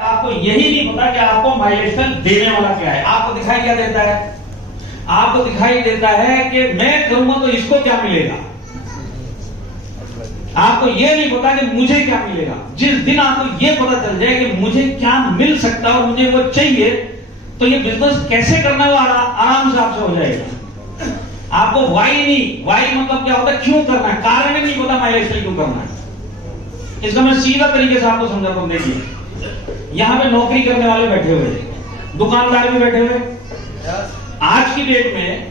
आपको यही नहीं पता कि आपको माइलस्टोन देने वाला क्या है। आपको दिखाई क्या देता है? आपको दिखाई देता है कि मैं करूंगा तो इसको क्या मिलेगा। आपको यह नहीं पता कि मुझे क्या मिलेगा। जिस दिन आपको यह पता चल जाए कि मुझे क्या मिल सकता है और मुझे वो चाहिए, तो ये बिजनेस कैसे करना है वो आराम से आपसे हो जाएगा। आपको वाई नहीं, वाई मतलब क्या होता है, क्यों करना है, कारण ही नहीं पता माइलस्टोन क्यों करना है। इसका मैं सीधा तरीके से आपको समझाता हूं। देखिए, यहां पे नौकरी करने वाले बैठे हुए, दुकानदार भी बैठे हुए। आज की डेट में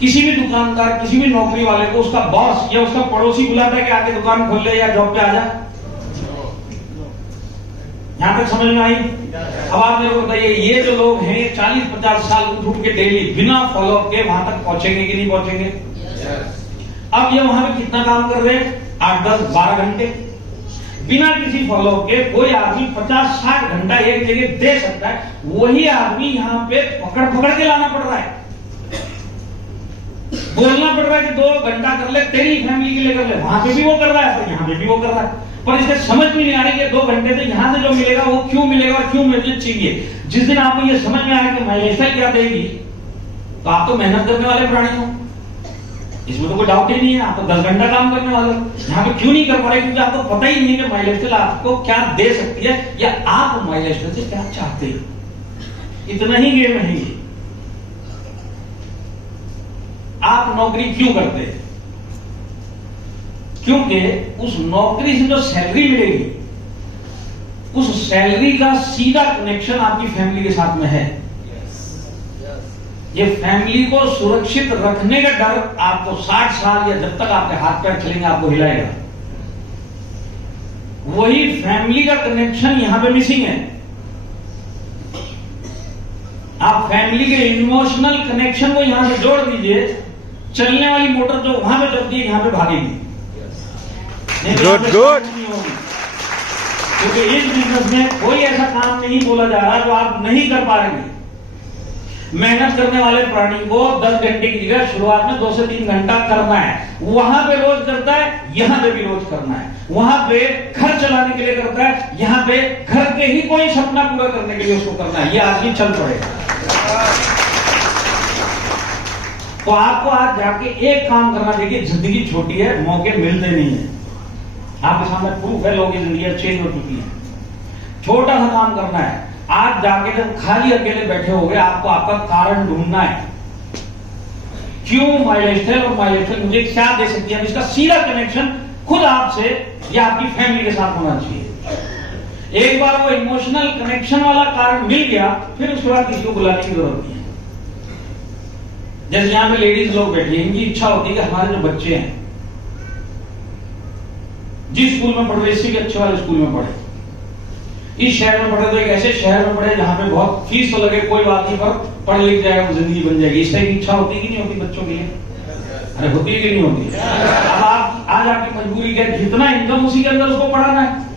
किसी भी दुकानदार, किसी भी नौकरी वाले को उसका बॉस या उसका पड़ोसी बुलाता है कि आके दुकान खोल ले या जॉब पे आ जा। यहां तक समझ में आई? अब आप मेरे को बताइए, ये जो लोग हैं 40-50 साल उठ के डेली बिना फॉलोअप के वहां तक पहुंचेंगे कि नहीं पहुंचेंगे? अब ये वहां पे कितना काम कर रहे हैं? 8, 10, 12 घंटे बिना किसी फॉलोअप के। कोई आदमी 50-60 घंटा एक जगह दे सकता है, वही आदमी यहां पे पकड़ पकड़ के लाना पड़ रहा है, बोलना पड़ रहा है कि 2 घंटा कर ले, तेरी फैमिली के लिए कर ले। वहां पे भी वो कर रहा है, तो यहां पे भी वो कर रहा है, पर इसके समझ में नहीं आ रही कि 2 घंटे से यहां से जो मिलेगा वो क्यों मिलेगा और क्यों मुझे चाहिए। जिस दिन आपको ये समझ में आया कि माइलस्टोन क्या देगी, तो आप तो मेहनत करने वाले प्राणी हो, इसमें तो कोई डाउट ही नहीं है। आप तो 10 घंटा काम करने वाले हो। यहाँ पे क्यों नहीं कर पा रहे? क्योंकि आपको पता ही नहीं है कि माइलस्टोन आपको क्या दे सकती है या आप माइलस्टोन से क्या चाहते हो। इतना ही गेम है ये। आप नौकरी क्यों करते हैं? क्योंकि उस नौकरी से जो सैलरी मिलेगी, उस सैलरी का सीधा कनेक्शन आपकी फैमिली के साथ में है। ये फैमिली को सुरक्षित रखने का डर आपको 60 साल या जब तक आपके हाथ पैर चलेंगे आपको हिलाएगा। वही फैमिली का कनेक्शन यहां पे मिसिंग है। आप फैमिली के इमोशनल कनेक्शन को यहां से जोड़ दीजिए, चलने वाली मोटर जो वहां पे चलती है यहां पे भागेगी। Good good. क्योंकि इस बिजनेस में कोई ऐसा काम नहीं बोला जा रहा जो आप नहीं कर पाएंगे। मेहनत करने वाले प्राणी को 10 घंटे की जगह शुरुआत में 2 से 3 घंटा करना है। वहां पे रोज करता है, यहां पे भी रोज करना है। वहां पे घर चलाने के लिए करता है, यहां पे घर के ही कोई सपना पूरा करने के लिए उसको करना है। ये आदमी चल पड़ेगा। तो आपको आज जाके एक काम करना। देखिए, जिंदगी छोटी है, मौके मिलते नहीं है। आपके सामने प्रूफ है, लोगों की जिंदगी चेंज हो चुकी है। छोटा सा काम करना है। आज जाके जब खाली अकेले बैठे हो गए, आपको आपका कारण ढूंढना है। क्यों माइलस्टोन और माइलस्टोन मुझे क्या दे सकती है? इसका सीधा कनेक्शन खुद आपसे या आपकी फैमिली के साथ होना चाहिए। एक बार वो इमोशनल कनेक्शन वाला कारण मिल गया, फिर उसके बाद किसी को बुलाने की जरूरत नहीं है। जैसे यहां पे लेडीज लोग बैठी है, इनकी इच्छा होती है कि हमारे जो बच्चे हैं जिस स्कूल में पढ़ रहे, इससे भी अच्छे वाले स्कूल में पढ़े, इस शहर में पढ़े तो एक ऐसे शहर में पढ़े जहां पे बहुत फीस तो लगे, कोई बात नहीं, पर पढ़ लिख जाएगा तो जिंदगी बन जाएगी। इस टाइप की इच्छा होती कि नहीं होती बच्चों के लिए? अरे होती है कि नहीं होती? अब आप आज आपकी मजबूरी क्या, जितना इनकम उसी के अंदर उसको पढ़ाना है।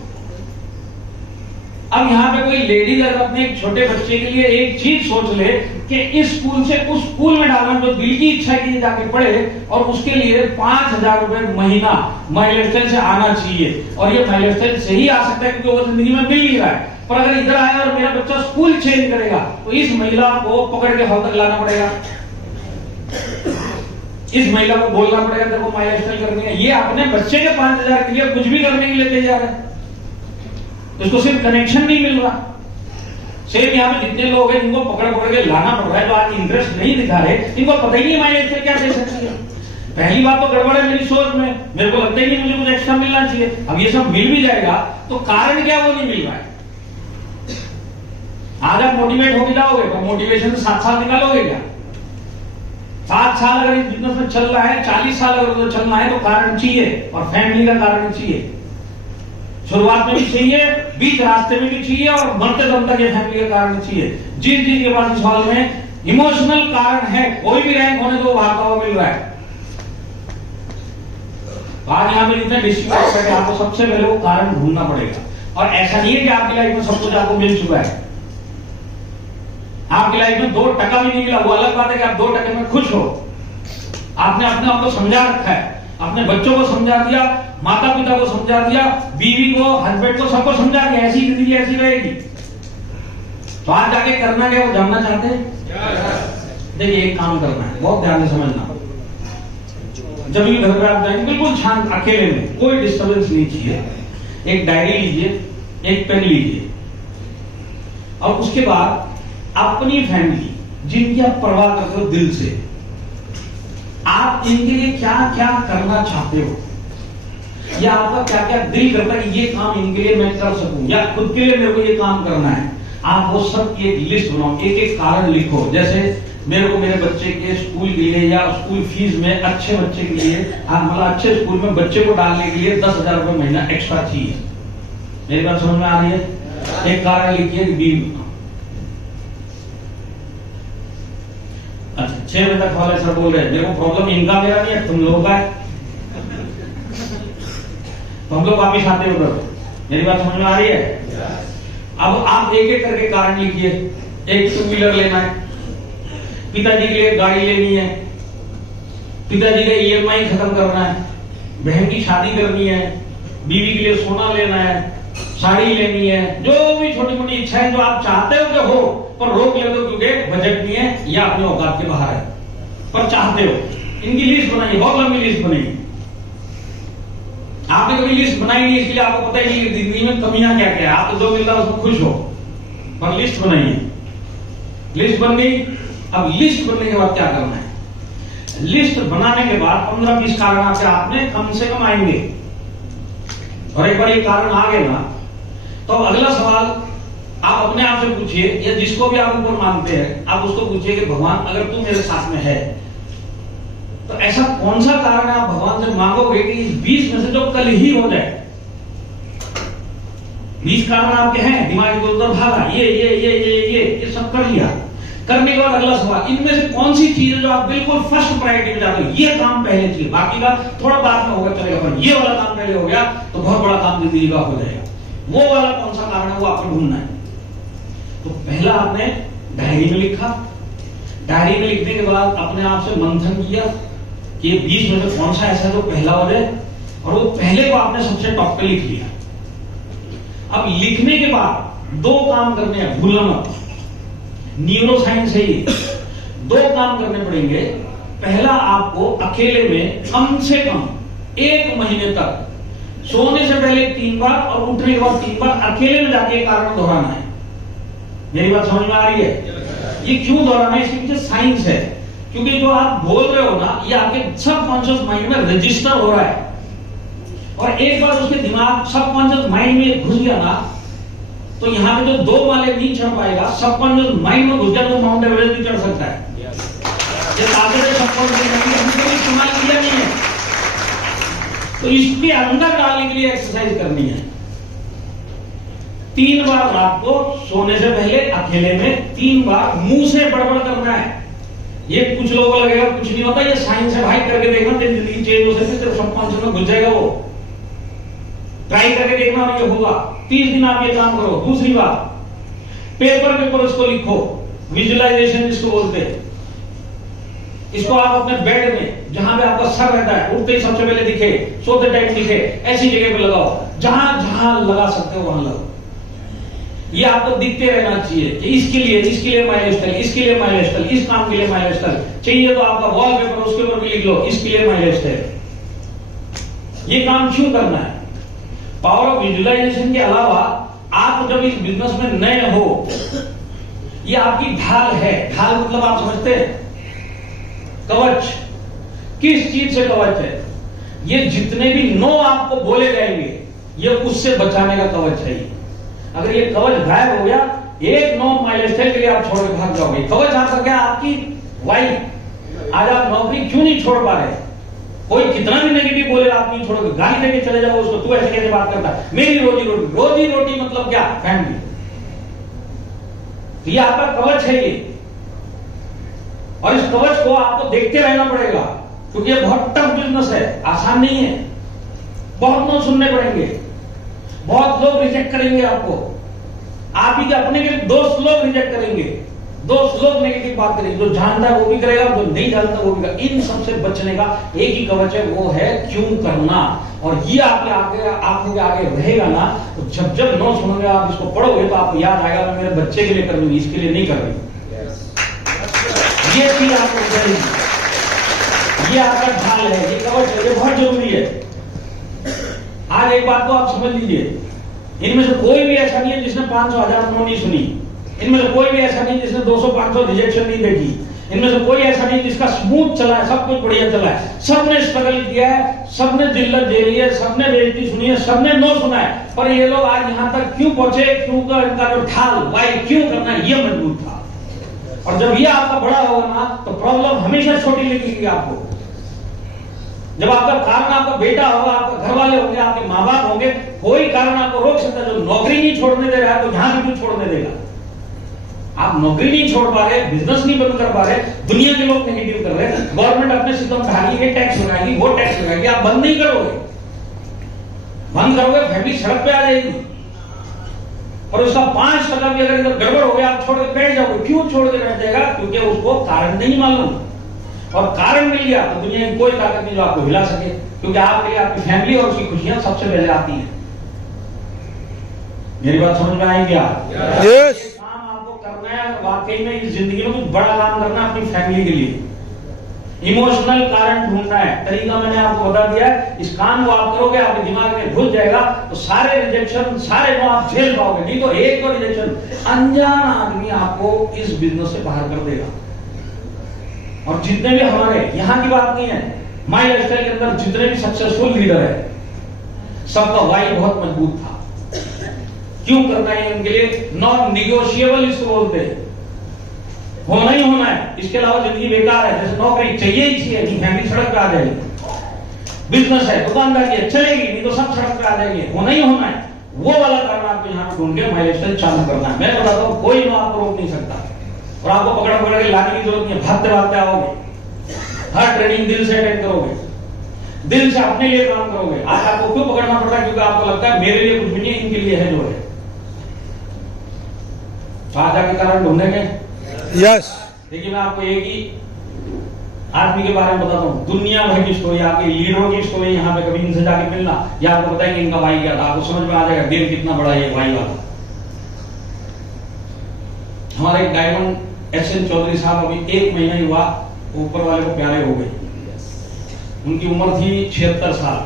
अब यहाँ पे कोई लेडीज अगर अपने एक छोटे बच्चे के लिए एक चीज सोच ले कि इस स्कूल से उस स्कूल में डालना जो दिल की इच्छा की जाके पढ़े, और उसके लिए 5,000 रुपए महीना माइलस्टोन से आना चाहिए। और ये माइलस्टोन से ही आ सकता है क्योंकि वो जिंदगी में मिल नहीं रहा है। पर अगर इधर आया और मेरा बच्चा स्कूल चेंज करेगा, तो इस महिला को पकड़ के हॉल तक लाना पड़ेगा, इस महिला को बोलना पड़ेगा तेरे को माइलस्टोन करनी है। ये अपने बच्चे के 5,000 के लिए कुछ भी करने के लिए तैयार है। तो इसको सिर्फ कनेक्शन नहीं मिल रहा। सेम यहाँ पे जितने लोग हैं इनको पकड़ पकड़ के लाना पड़ रहा है, जो आज इंटरेस्ट नहीं दिखा रहे, इनको पता ही नहीं माइलस्टोन क्या दे सकती है। पहली बात तो गड़बड़ है मेरी सोच में, मेरे को लगता ही नहीं मुझे कुछ एक्स्ट्रा मिलना चाहिए। अब ये सब मिल भी जाएगा तो कारण क्या वो नहीं मिल रहा है। आज आप मोटिवेट हो भी जाओगे तो मोटिवेशन से 7 साल निकालोगे क्या? 7 साल अगर इस बिजनेस में चल रहा है, 40 साल अगर उधर चलना है, तो कारण चाहिए और फैमिली का कारण चाहिए। शुरुआत में भी चाहिए, बीच रास्ते में भी चाहिए, और मरते दम तक ये फैमिली का कारण चाहिए। जिस के पास इस हॉल में इमोशनल कारण है, कोई भी रैंक होने तो भागता हुआ मिल रहा है। आज यहाँ पे जितने डिस्ट्रीब्यूट है, आपको सबसे पहले वो कारण ढूंढना पड़ेगा। और ऐसा नहीं है कि आपकी लाइफ में सब कुछ आपको मिल चुका है। आपकी लाइफ में 2 टका भी नहीं मिला, वो अलग बात है कि आप 2 टके में खुश हो। आपने अपने आप को समझा रखा है, अपने बच्चों को समझा दिया, माता पिता को समझा दिया, बीवी को, हस्बैंड को, सबको समझा दिया ऐसी जिंदगी ऐसी रहेगी। तो आज जाके करना क्या, वो जानना चाहते हैं? देखिए एक काम करना है, बहुत ध्यान से समझना। जब भी घर पे आप जाएंगे बिल्कुल शांत अकेले में, कोई डिस्टर्बेंस नहीं चाहिए। एक डायरी लीजिए, एक पेन लीजिए, और उसके बाद अपनी फैमिली जिनकी आप परवाह करते हो दिल से, आप इनके लिए क्या क्या करना चाहते हो, या आपका क्या क्या दिल करता है कि ये काम इनके लिए मैं कर सकूं, या खुद के लिए मेरे को ये काम करना है, आप वो सब की एक लिस्ट बनाओ, एक एक कारण लिखो। जैसे मेरे को मेरे बच्चे के स्कूल के लिए या स्कूल फीस में अच्छे बच्चे के लिए, मतलब अच्छे स्कूल में बच्चे को डालने के लिए 10,000 रुपए महीना एक्स्ट्रा चाहिए। मेरी बात समझ में आ रही है? एक कारण लिखिए बीवी। अच्छा 6 बजे तक वाले सर बोल रहे हैं मेरे को प्रॉब्लम इनका मेरा नहीं है, तुम लोगों का है, तो हम लोग वापिस आते हो। मेरी बात समझ में आ रही है? अब आप एक एक करके कारण लिखिए। एक 2 व्हीलर लेना है, पिताजी के लिए गाड़ी लेनी है, पिताजी का EMI खत्म करना है, बहन की शादी करनी है, बीवी के लिए सोना लेना है, साड़ी लेनी है, जो भी छोटी मोटी इच्छाएं जो आप चाहते हो कि हो, पर रोक ले दो क्योंकि बजट नहीं है या अपने औकात के बाहर है, पर चाहते हो। इनकी लिस्ट बनाइए, बहुत लंबी लिस्ट बनाइए। आपने कभी लिस्ट बनाई नहीं, इसलिए आपको पता ही नहीं कि जिंदगी में कमियां क्या क्या है। आप तो जो मिल रहा है उसमें खुश हो, पर लिस्ट बनाइए। लिस्ट बन गई। अब लिस्ट बनने के बाद क्या करना है? लिस्ट बनाने के बाद 15-20 कारण आपके हाथ में कम से कम आएंगे, और एक बार ये कारण आ गए ना, तो अब अगला सवाल आप अपने आप से पूछिए, या जिसको भी आप ऊपर मानते हैं आप उसको पूछिए कि भगवान अगर तू मेरे साथ में है तो ऐसा कौन सा कारण है आप भगवान से मांगोगे कि इस 20 में से जो कल ही हो जाए। 20 कारण आपके हैं, दिमाग इधर उधर भागा, ये सब कर लिया। करने के बाद अगला सवाल, इनमें से कौन सी चीज है जो आप बिल्कुल फर्स्ट प्रायोरिटी में जाते हो, ये काम पहले चाहिए, बाकी का थोड़ा बाद में होगा चलेगा, पर ये वाला काम पहले हो गया तो बहुत बड़ा काम जिंदगी का हो जाएगा। वो वाला कौन सा कारण है वो आपको ढूंढना है। तो पहला आपने डायरी में लिखा, डायरी में लिखने के बाद अपने आप से मंथन किया कि ये 20 में से कौन सा ऐसा जो पहला हो जाए, और वो पहले को आपने सबसे टॉप पे लिख लिया। अब लिखने के बाद 2 काम करने हैं, भूलना मत, न्यूरो साइंस है ये। 2 काम करने पड़ेंगे। पहला, आपको अकेले में कम से कम 1 महीने तक सोने से पहले 3 बार और उठने के बाद 3 बार अकेले में जाके कारण दोहराना है। मेरी बात समझ में आ रही है? ये क्यों दोहराना है, इसके पीछे साइंस है। क्योंकि जो आप बोल रहे हो ना, ये आपके सबकॉन्शियस माइंड में रजिस्टर हो रहा है, और एक बार उसके दिमाग सबकॉन्शियस माइंड में घुस गया ना, तो यहां पे जो 2 माले नहीं चढ़ पाएगा, सबकॉन्शियस माइंड में घुस गया तो माउंट एवरेस्ट भी चढ़ सकता है। ये ताकत है सबकॉन्शियस माइंड का, इस्तेमाल किया नहीं है, तो इसके अंदर डालने के लिए एक्सरसाइज करनी है। 3 बार रात को सोने से पहले अकेले में 3 बार मुंह से बड़बड़ करना है। ये कुछ लोगों को लगेगा कुछ नहीं होता, ये साइंस है भाई, करके देखना, तेरी जिंदगी चेंज हो सकती है, तेरे सबकॉन्शियस में घुस जाएगा वो। ट्राई करके देखना और ये होगा। 30 दिन आप ये काम करो। दूसरी बात, पेपर के ऊपर इसको लिखो, विजुअलाइजेशन जिसको बोलते हैं। इसको आप अपने बेड में, जहां पे आपका सर रहता है, उठते ही सबसे पहले दिखे, सोते टाइम दिखे, ऐसी जगह पे लगाओ, जहां जहां लगा सकते हो वहां लगाओ। ये आपको दिखते रहना चाहिए कि इसके लिए माइलस्टोन, इसके लिए माइलस्टोन, इस काम के लिए माइलस्टोन चाहिए, तो आपका वॉलपेपर उसके ऊपर भी लिख लो, इसके लिए माइलस्टोन। ये काम क्यों करना है? पावर ऑफ विजुअलाइजेशन के अलावा आप जब इस बिजनेस में नए हो, ये आपकी ढाल है। ढाल मतलब आप समझते हैं, कवच। किस चीज से कवच है? ये जितने भी नो आपको बोले जाएंगे, ये उससे बचाने का कवच है। अगर ये कवच गायब हो गया, एक नो माइलस्टोन के लिए आप छोड़ के भाग जाओगे। कवच आ सके आपकी वाइफ। आज आप नौकरी क्यों नहीं छोड़ पा रहे? कोई कितना भी नेगेटिव बोले आप नहीं छोड़ोगे, गाली देके चले जाओ उसको, तू ऐसे कैसे बात करता है, मेरी रोजी रोटी। रोजी रोटी मतलब क्या? फैमिली। तो ये आपका कवच है ये, और इस कवच को आपको देखते रहना पड़ेगा, क्योंकि ये बहुत टफ बिजनेस है, आसान नहीं है। बहुत नो सुनने पड़ेंगे, बहुत लोग रिजेक्ट करेंगे आपको, आप ही के अपने के दोस्त लोग रिजेक्ट करेंगे, दो लोग नेगेटिव बात करेंगे, जो जानता है वो भी करेगा, जो नहीं जानता वो भी करेगा। इन सबसे बचने का एक ही कवच है, वो है क्यों करना। और ये आपके आगे आंखों के आगे रहेगा ना, तो जब जब नो सुनोगे, आप इसको पढ़ोगे तो आपको याद आएगा मैं मेरे बच्चे के लिए कर दूंगी, इसके लिए नहीं कर रही। ये भी आपको करेगी, ये आपका ढाल है, ये कवच है, ये बहुत जरूरी है। आज एक बात को आप समझ लीजिए, इनमें से कोई भी ऐसा नहीं है जिसने 500,000 नो नहीं सुनी, इनमें से कोई भी ऐसा नहीं जिसने 200-500 रिजेक्शन नहीं देखी, इनमें से कोई ऐसा नहीं जिसका स्मूथ चला है, सब कुछ बढ़िया चला है। सबने स्ट्रगल किया है, सबने दिल्लत झेली है, सबने बेइज्जती सुनी है, सबने नो सुना है, पर ये लोग आज यहां तक क्यों पहुंचे? क्यों का इनका जो ढाल, वाई क्यों करना है, ये मजबूत था। और जब ये आपका बड़ा होगा ना, तो प्रॉब्लम हमेशा छोटी लगेगी आपको। जब आपका कारण आपका बेटा होगा, आपका घर वाले होंगे, आपके माँ बाप होंगे, कोई कारण आपको रोक सकता है। जो नौकरी नहीं छोड़ने दे रहा है, तो यहां भी क्यों छोड़ने देगा? आप नौकरी नहीं छोड़ पा रहे, बिजनेस नहीं बंद कर पा रहे, दुनिया के लोग नेगेटिव कर रहे हैं, गवर्नमेंट अपने सिस्टम ढालेगी, टैक्स लगाएगी, वो टैक्स लगाएगी, आप बंद नहीं करोगे। बंद करोगे, फैमिली सड़क पे आ जाएगी। और उसका 5% भी अगर इधर गड़बड़ हो गया, आप छोड़ के बैठ जाओगे। क्यों छोड़ के बैठ जाएगा? क्योंकि उसको कारण नहीं मालूम। और कारण मिल गया तो दुनिया की कोई ताकत नहीं जो आपको हिला सके, क्योंकि आपके लिए आपकी फैमिली और उसकी खुशियां सबसे पहले आती हैं। मेरी बात समझ में आई क्या? यस। काम आपको करना है, वाकई में इस जिंदगी में कुछ बड़ा काम करना है अपनी फैमिली के लिए। इमोशनल कारण ढूंढना है, तरीका मैंने आपको बता दिया है। इस काम को आप करोगे, आपके दिमाग में घुस जाएगा, तो सारे रिजेक्शन, सारे नो आप झेल पाओगे। नहीं तो एक और रिजेक्शन, अनजान आदमी आपको इस बिजनेस से बाहर कर देगा। और जितने भी हमारे यहाँ की बात नहीं है, माई लाइफस्टाइल के अंदर जितने भी सक्सेसफुल लीडर है, सबका वाई बहुत मजबूत था। क्यों करना है उनके लिए नॉन निगोशिएबल इसको बोलते हैं, होना ही होना है, इसके अलावा जिंदगी बेकार है। जैसे नौकरी चाहिए ही चाहिए, नहीं फैमिली सड़क पे आ जाएगी। बिजनेस है, दुकानदारी है, चलेगी, नहीं तो सब सड़क पे आ जाएंगे, होना ही होना है। वो वाला कारण आपको यहाँ पे ढूंढ के माई लाइफस्टाइल चालू करना है। मैं बताता हूँ, कोई नो आपको रोक नहीं सकता, और आपको पकड़ पकड़ के लाने की जरूरत नहीं है। भागते भागते आओगे, हर ट्रेनिंग दिल से अटेंड करोगे, दिल से अपने लिए काम करोगे। आज आपको क्यों पकड़ना पड़ रहा है? क्योंकि आपको लगता है मेरे लिए कुछ भी नहीं, इनके लिए है जो है। आज आके कारण ढूंढेंगे। यस। देखिए, मैं आपको एक ही आदमी के बारे में बताता हूँ, दुनिया भर की स्टोरी, आपके लीडरों की स्टोरी। यहाँ पे कभी इनसे जाके मिलना, या आपको बताएंगे इनका भाई क्या था, आपको समझ में आ जाएगा दिल कितना बड़ा ये भाई वाला। हमारे डायमंड एसएन चौधरी साहब अभी 1 महीना ही हुआ, ऊपर वाले को प्यारे हो गए। उनकी उम्र थी 76 साल।